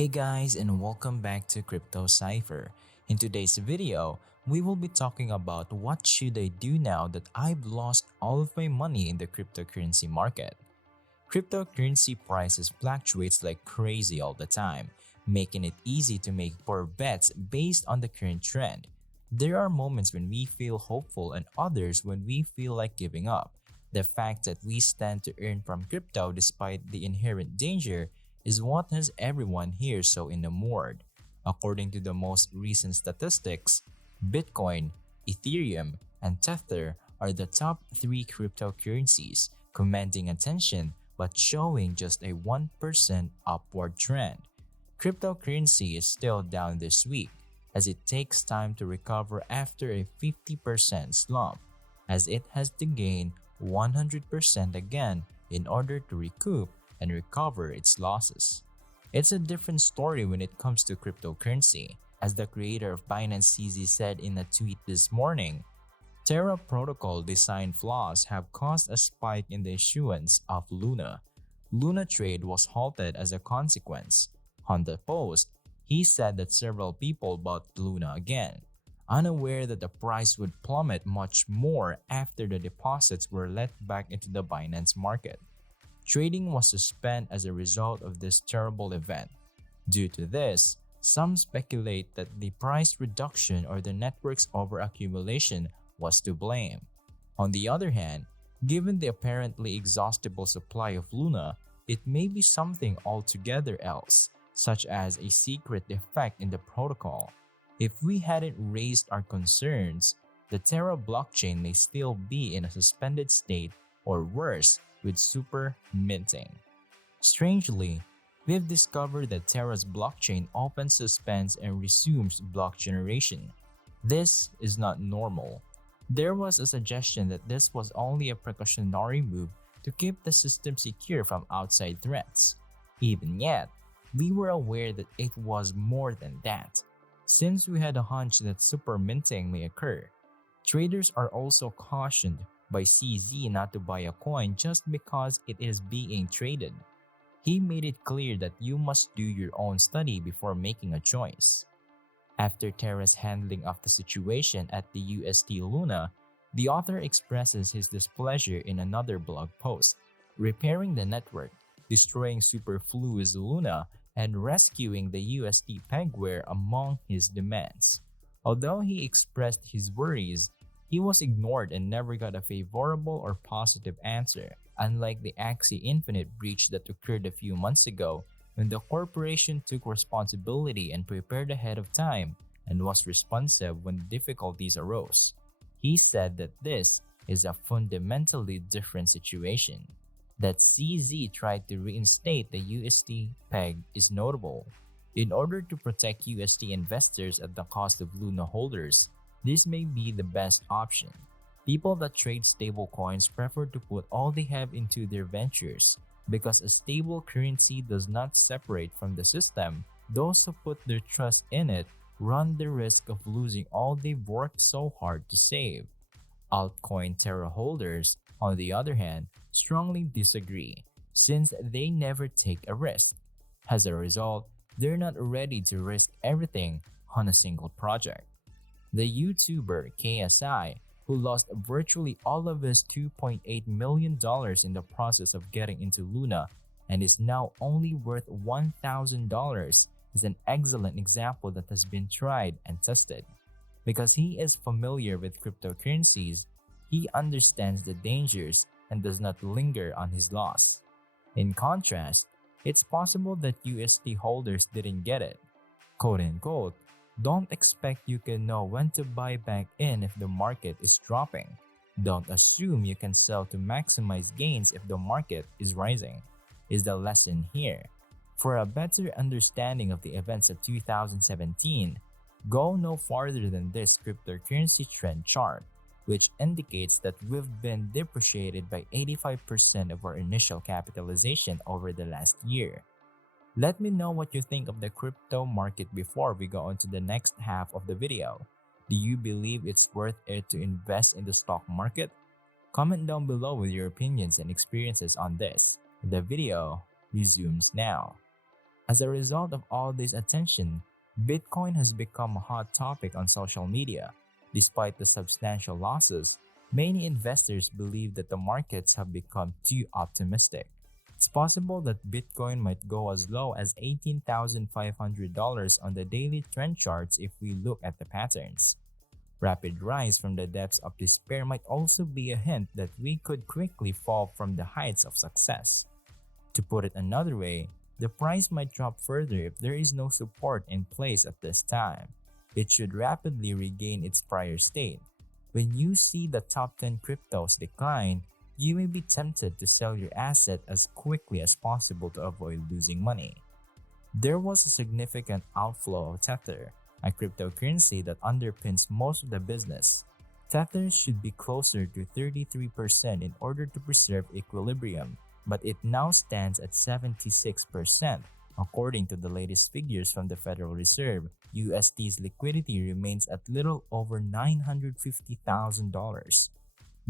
Hey guys, and welcome back to Crypto Cypher. In today's video, we will be talking about what should I do now that I've lost all of my money in the cryptocurrency market. Cryptocurrency prices fluctuates like crazy all the time, making it easy to make poor bets based on the current trend. There are moments when we feel hopeful and others when we feel like giving up. The fact that we stand to earn from crypto despite the inherent danger is what has everyone here so enamored. According to the most recent statistics, Bitcoin, Ethereum, and Tether are the top three cryptocurrencies, commanding attention but showing just a 1% upward trend. Cryptocurrency is still down this week as it takes time to recover after a 50% slump, as it has to gain 100% again in order to recoup and recover its losses. It's a different story when it comes to cryptocurrency, as the creator of Binance CZ said in a tweet this morning. Terra protocol design flaws have caused a spike in the issuance of Luna. Luna trade was halted as a consequence. On the post, he said that several people bought Luna again, unaware that the price would plummet much more after the deposits were let back into the Binance market. Trading was suspended as a result of this terrible event. Due to this, some speculate that the price reduction or the network's overaccumulation was to blame. On the other hand, given the apparently exhaustible supply of Luna, it may be something altogether else, such as a secret defect in the protocol. If we hadn't raised our concerns, the Terra blockchain may still be in a suspended state or worse, with super minting. Strangely, we've discovered that Terra's blockchain often suspends and resumes block generation. This is not normal. There was a suggestion that this was only a precautionary move to keep the system secure from outside threats. Even yet, we were aware that it was more than that, since we had a hunch that super minting may occur. Traders are also cautioned by CZ not to buy a coin just because it is being traded. He made it clear that you must do your own study before making a choice. After Terra's handling of the situation at the UST Luna, the author expresses his displeasure in another blog post, repairing the network, destroying superfluous Luna, and rescuing the UST pegware among his demands. Although he expressed his worries, he was ignored and never got a favorable or positive answer, unlike the Axie Infinite breach that occurred a few months ago when the corporation took responsibility and prepared ahead of time and was responsive when difficulties arose. He said that this is a fundamentally different situation. That CZ tried to reinstate the UST peg is notable. In order to protect UST investors at the cost of Luna holders, this may be the best option. People that trade stablecoins prefer to put all they have into their ventures because a stable currency does not separate from the system. Those who put their trust in it run the risk of losing all they've worked so hard to save. Altcoin Terra holders, on the other hand, strongly disagree since they never take a risk. As a result, they're not ready to risk everything on a single project. The YouTuber KSI, who lost virtually all of his $2.8 million in the process of getting into Luna and is now only worth $1,000, is an excellent example that has been tried and tested. Because he is familiar with cryptocurrencies, he understands the dangers and does not linger on his loss. In contrast, it's possible that UST holders didn't get it. Quote unquote, don't expect you can know when to buy back in if the market is dropping. Don't assume you can sell to maximize gains if the market is rising, is the lesson here. For a better understanding of the events of 2017, go no farther than this cryptocurrency trend chart, which indicates that we've been depreciated by 85% of our initial capitalization over the last year. Let me know what you think of the crypto market before we go on to the next half of the video. Do you believe it's worth it to invest in the stock market? Comment down below with your opinions and experiences on this. The video resumes now. As a result of all this attention, Bitcoin has become a hot topic on social media. Despite the substantial losses, many investors believe that the markets have become too optimistic. It's possible that Bitcoin might go as low as $18,500 on the daily trend charts if we look at the patterns. Rapid rise from the depths of despair might also be a hint that we could quickly fall from the heights of success. To put it another way, the price might drop further if there is no support in place at this time. It should rapidly regain its prior state. When you see the top 10 cryptos decline, you may be tempted to sell your asset as quickly as possible to avoid losing money. There was a significant outflow of Tether, a cryptocurrency that underpins most of the business. Tether should be closer to 33% in order to preserve equilibrium, but it now stands at 76%. According to the latest figures from the Federal Reserve, USD's liquidity remains at little over $950,000.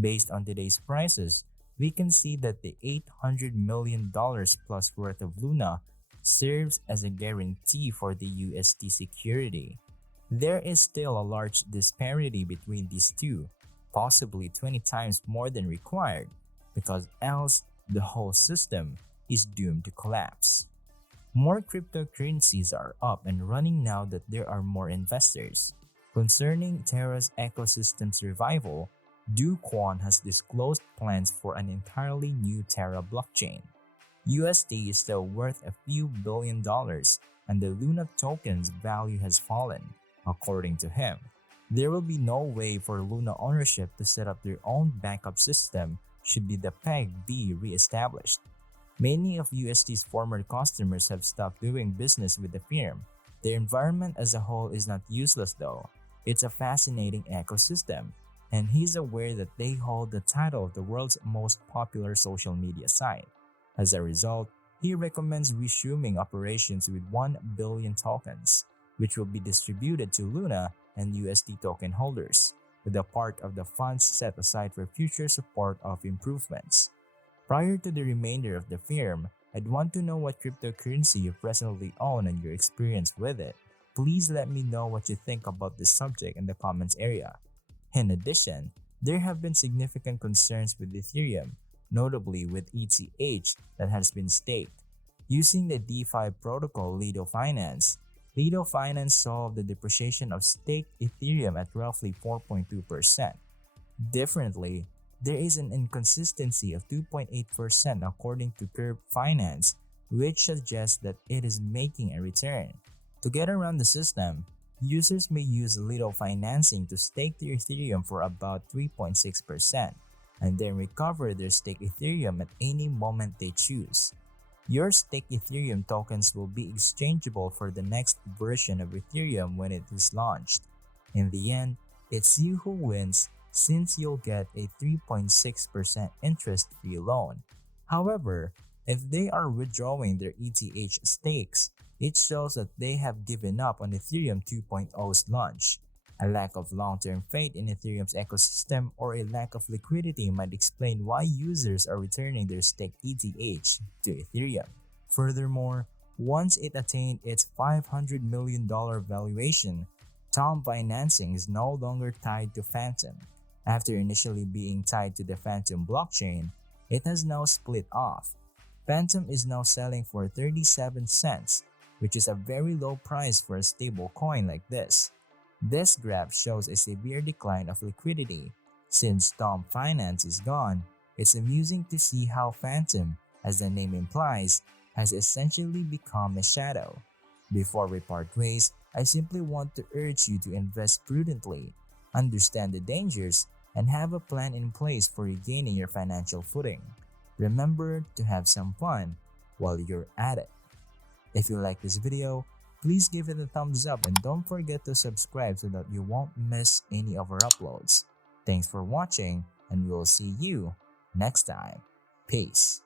Based on today's prices, we can see that the $800 million plus worth of Luna serves as a guarantee for the USD security. There is still a large disparity between these two, possibly 20 times more than required, because else the whole system is doomed to collapse. More cryptocurrencies are up and running now that there are more investors. Concerning Terra's ecosystem survival, Do Kwon has disclosed plans for an entirely new Terra blockchain. USD is still worth a few $billion, and the Luna token's value has fallen, according to him. There will be no way for Luna ownership to set up their own backup system should the peg be re-established. Many of USD's former customers have stopped doing business with the firm. The environment as a whole is not useless though. It's a fascinating ecosystem, and he's aware that they hold the title of the world's most popular social media site. As a result, he recommends resuming operations with 1 billion tokens, which will be distributed to Luna and USD token holders, with a part of the funds set aside for future support of improvements. Prior to the remainder of the firm, I'd want to know what cryptocurrency you presently own and your experience with it. Please let me know what you think about this subject in the comments area. In addition, there have been significant concerns with Ethereum, notably with ETH that has been staked. Using the DeFi protocol Lido Finance solved the depreciation of staked Ethereum at roughly 4.2%. Differently, there is an inconsistency of 2.8% according to Curve Finance, which suggests that it is making a return. To get around the system, users may use Lido financing to stake their Ethereum for about 3.6% and then recover their staked Ethereum at any moment they choose. Your staked Ethereum tokens will be exchangeable for the next version of Ethereum when it is launched. In the end, it's you who wins since you'll get a 3.6% interest-free loan. However, if they are withdrawing their ETH stakes, it shows that they have given up on Ethereum 2.0's launch. A lack of long-term faith in Ethereum's ecosystem or a lack of liquidity might explain why users are returning their staked ETH to Ethereum. Furthermore, once it attained its $500 million valuation, Tom financing is no longer tied to Phantom. After initially being tied to the Phantom blockchain, it has now split off. Phantom is now selling for 37 cents, which is a very low price for a stable coin like this. This graph shows a severe decline of liquidity. Since Tom Finance is gone, it's amusing to see how Phantom, as the name implies, has essentially become a shadow. Before we part ways, I simply want to urge you to invest prudently, understand the dangers, and have a plan in place for regaining your financial footing. Remember to have some fun while you're at it. If you like this video, please give it a thumbs up and don't forget to subscribe so that you won't miss any of our uploads. Thanks for watching, and we will see you next time. Peace.